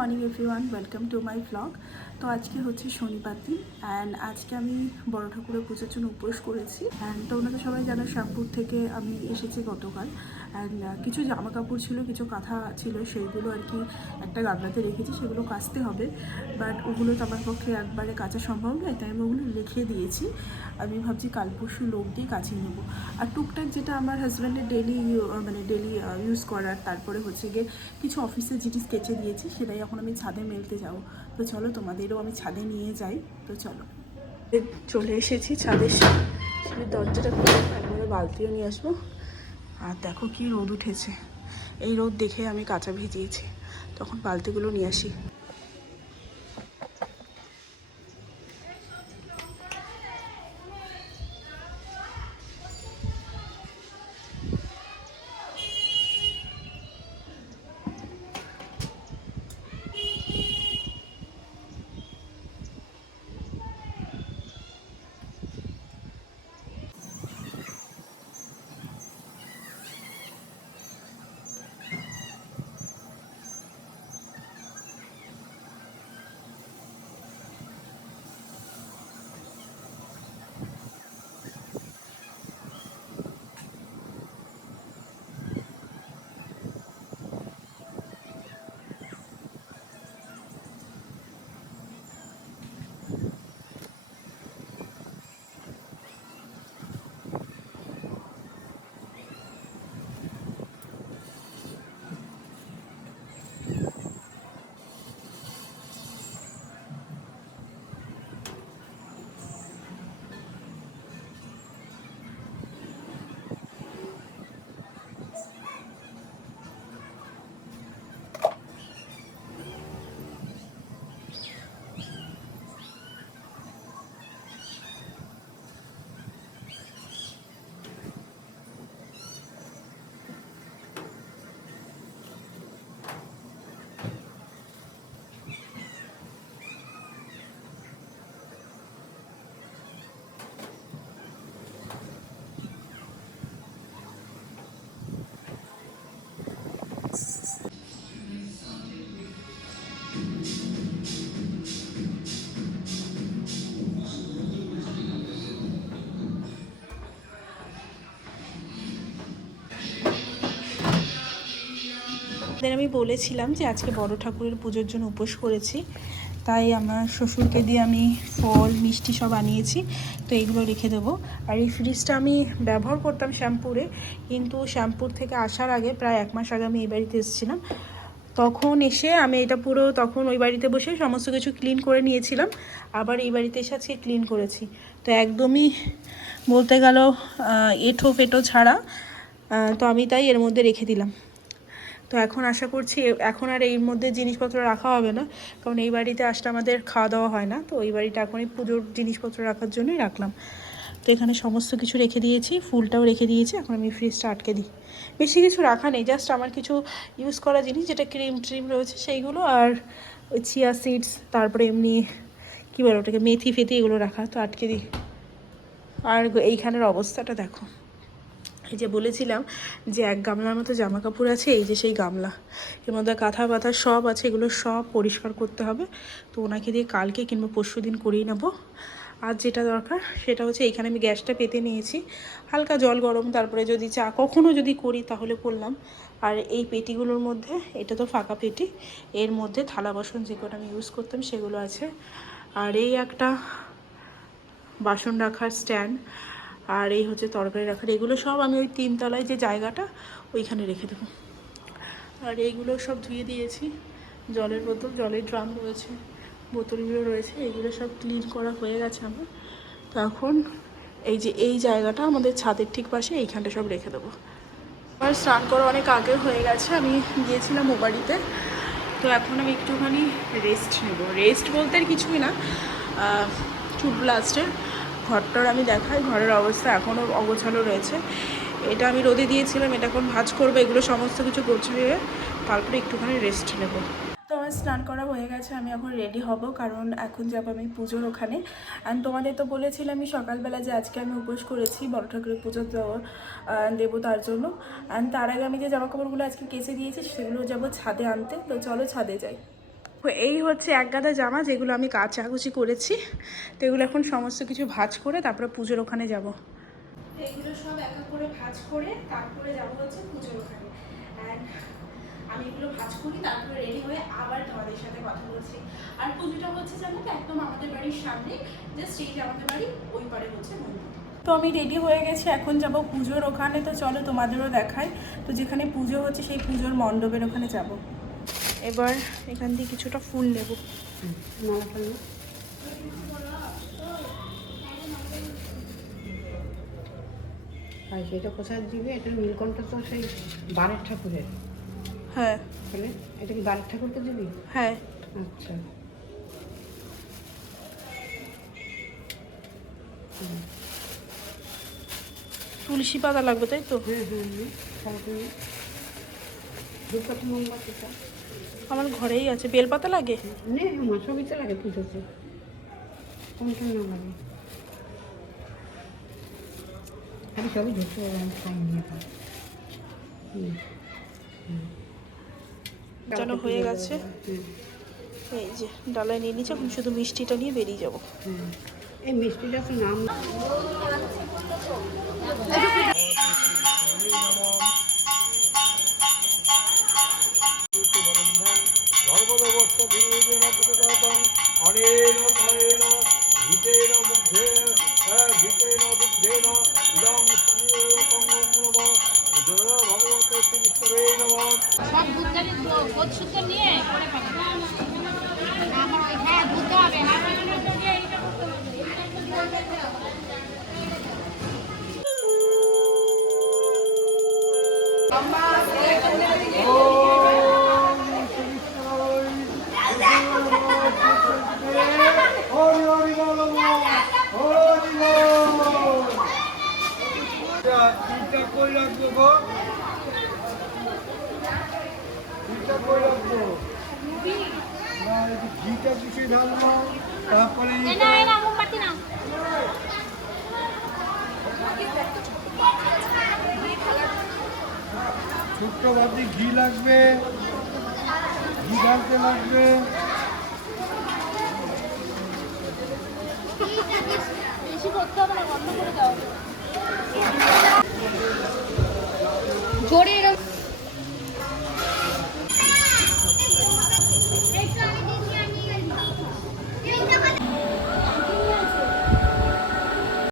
Morning everyone, welcome to my blog. তো আজকে হচ্ছে শনিবার দিন অ্যান্ড আজকে আমি বড় ঠাকুরের পুজোর জন্য উপোস করেছি। অ্যান্ড তোমরা তো সবাই জানো শ্যামপুর থেকে আমি এসেছি গতকাল। অ্যান্ড কিছু জামা কাপড় ছিল, কিছু কাঁথা ছিল, সেইগুলো আর কি একটা গামলাতে রেখেছি, সেগুলো কাচতে হবে। বাট ওগুলো তো আমার পক্ষে একবারে কাচা সম্ভব নয়, তাই আমি ওগুলো রেখে দিয়েছি। আমি ভাবছি কাল পরশু লোক দিয়ে কাচিয়ে নেবো। আর টুকটাক যেটা আমার হাজব্যান্ডের ডেলি ইউজ করার, তারপরে হচ্ছে গিয়ে কিছু অফিসের জিনিস কেচে দিয়েছি, সেটাই এখন আমি ছাদে মেলতে যাব। তো চলো তোমাদেরও আমি ছাদে নিয়ে যাই। তো চলো, চলে এসেছি ছাদের সিঁড়ির দরজাটা খুলে একবারে বালতিও নিয়ে আসবো। আর দেখো কি রোদ উঠেছে, এই রোদ দেখে আমি কাঁচা ভিজিয়েছি, তখন বালতিগুলো নিয়ে আসি। আমি বলেছিলাম যে আজকে বড় ঠাকুরের পুজোর জন্য উপোস করেছি, তাই আমার শ্বশুরকে দিয়ে আমি ফল মিষ্টি সব আনিয়েছি। তো এইগুলো রেখে দেবো। আর এই ফ্রিজটা আমি ব্যবহার করতাম শ্যামপুরে, কিন্তু শ্যামপুর থেকে আসার আগে প্রায় 1 মাস আগে আমি এই বাড়িতে এসেছিলাম। তখন এসে আমি এটা পুরো তখন ওই বাড়িতে বসে সমস্ত কিছু ক্লিন করে নিয়েছিলাম, আবার এই বাড়িতে এসে আজকে ক্লিন করেছি। তো একদমই বলতে গেল এঁঠো ফেটো ছাড়া। তো আমি তাই এর মধ্যে রেখে দিলাম। তো এখন আশা করছি এখন আর এর মধ্যে জিনিসপত্র রাখা হবে না, কারণ এই বাড়িতে আসলে আমাদের খাওয়া দাওয়া হয় না। তো এই বাড়িটা এখন এই পুজোর জিনিসপত্র রাখার জন্যই রাখলাম। তো এখানে সমস্ত কিছু রেখে দিয়েছি, ফুলটাও রেখে দিয়েছি। এখন আমি ফ্রিজটা আটকে দিই। বেশি কিছু রাখা নেই, জাস্ট আমার কিছু ইউজ করা জিনিস যেটা ক্রিম ট্রিম রয়েছে সেইগুলো, আর ওই চিয়া সিডস, তারপরে এমনি কী বলে ওটাকে, মেথি ফেথি, এগুলো রাখা। তো আটকে দিই। আর এইখানের অবস্থাটা দেখো, এই যে বলেছিলাম যে 1 গামলার মতো জামা কাপড় আছে, এই যে সেই গামলা, এর মধ্যে কাঁথা পাথা সব আছে, এগুলো সব পরিষ্কার করতে হবে। তো ওনাকে দিয়ে কালকে কিংবা পরশু দিন করেই নেবো। আর যেটা দরকার সেটা হচ্ছে, এইখানে আমি গ্যাসটা পেতে নিয়েছি, হালকা জল গরম, তারপরে যদি চা কখনও যদি করি তাহলে করলাম। আর এই পেটিগুলোর মধ্যে, এটা তো ফাঁকা পেটি, এর মধ্যে থালা বাসন যে কটা আমি ইউজ করতাম সেগুলো আছে। আর এই একটা বাসন রাখার স্ট্যান্ড, আর এই হচ্ছে তরকারি রাখার, এগুলো সব আমি ওই 3 তলায় যে জায়গাটা ওইখানে রেখে দেবো। আর এইগুলো সব ধুয়ে দিয়েছি, জলের বোতল, জলের ড্রাম রয়েছে, বোতলগুলো রয়েছে, এইগুলো সব ক্লিন করা হয়ে গেছে আমার। তো এখন এই যে এই জায়গাটা আমাদের ছাদের ঠিক পাশে, এইখানটা সব রেখে দেবো। আমার স্নান করা অনেক আগে হয়ে গেছে, আমি গিয়েছিলাম ও বাড়িতে। তো এখন আমি একটুখানি রেস্ট নেব। রেস্ট বলতে আর কিছুই না, টুথ ব্লাস্টের ঘরটার আমি দেখাই, ঘরের অবস্থা এখনও অগোছালো রয়েছে। এটা আমি রোদে দিয়েছিলাম, এটা এখন ভাঁজ করবো, এগুলো সমস্ত কিছু গুছিয়ে তারপরে একটুখানি রেস্ট নেব। তো আমার স্নান করা হয়ে গেছে, আমি এখন রেডি হব, কারণ এখন যাবো আমি পুজোর ওখানে। অ্যান্ড তোমাদের তো বলেছিলাম আমি সকালবেলা যে আজকে আমি উপোস করেছি বড় ঠাকুরের পুজো দেবো তার জন্য। অ্যান্ড তার আগে আমি যে জামাকাপড়গুলো আজকে কেচে দিয়েছি সেগুলো যাবো ছাদে আনতে। তো চলো ছাদে যাই। এই হচ্ছে এক গাদা জামা যেগুলো আমি কাচাকুচি করেছি। তো এগুলো এখন সমস্ত কিছু ভাঁজ করে তারপরে পুজোর ওখানে যাব। এগুলো সব এক এক করে ভাঁজ করে তারপরে যাব হচ্ছে পুজোর ওখানে। অ্যান্ড আমি এগুলো ভাঁজ করি, তারপরে রেডি হয়ে আবার তোমাদের সাথে কথা বলছি। আর পুজোটা হচ্ছে জানো তো একদম আমাদের বাড়ির সামনে, জাস্ট এই যে আমাদের বাড়ি ওই পারে হচ্ছে মন্দির। তো আমি রেডি হয়ে গেছি, এখন যাব পুজোর ওখানে। তো চলো তোমাদেরও দেখাই। তো যেখানে পুজো হচ্ছে সেই পুজোর মণ্ডপের ওখানে যাব। এবার এখান দিয়ে কিছুটা ফুল নেব। আর সেটা কোথায় দিবে? এটা নীলকণ্ঠ তো সেই বারের ঠাকুরের। হ্যাঁ, তাহলে এটা কি বারের ঠাকুরকে দিবি? হ্যাঁ। আচ্ছা, তুলসী পাতা লাগবে তাই তো? হ্যাঁ হ্যাঁ হ্যাঁ। তারপরে ধূপকাঠি মোমবাতিটা আমার ঘরেই আছে। বেলপাতা লাগে? নে মাসবিতে লাগে পুজোতে, কোনটা না লাগে? আমি সবই ধরতে খাই নিয়ে পাই। যেন হয়ে গেছে। এই যে ডালায় নিয়ে নিচ্ছে, এখন শুধু মিষ্টিটা নিয়ে বেরিয়ে যাব। এই মিষ্টিটা তো নাম সব দুধদারি বোধ শুদ্ধ নিয়ে পরে পাবে। হ্যাঁ ধুতে হবে না, এইটা করতে হবে। ঘিটা কিছু ঢালবো, তারপরে মোমবাতি নাও। ছোট্ট বাদি ঘি লাগবে, ঘি ঢালতে লাগবে। বেশি করতে হবে না, বন্ধ করে দাও। জোরে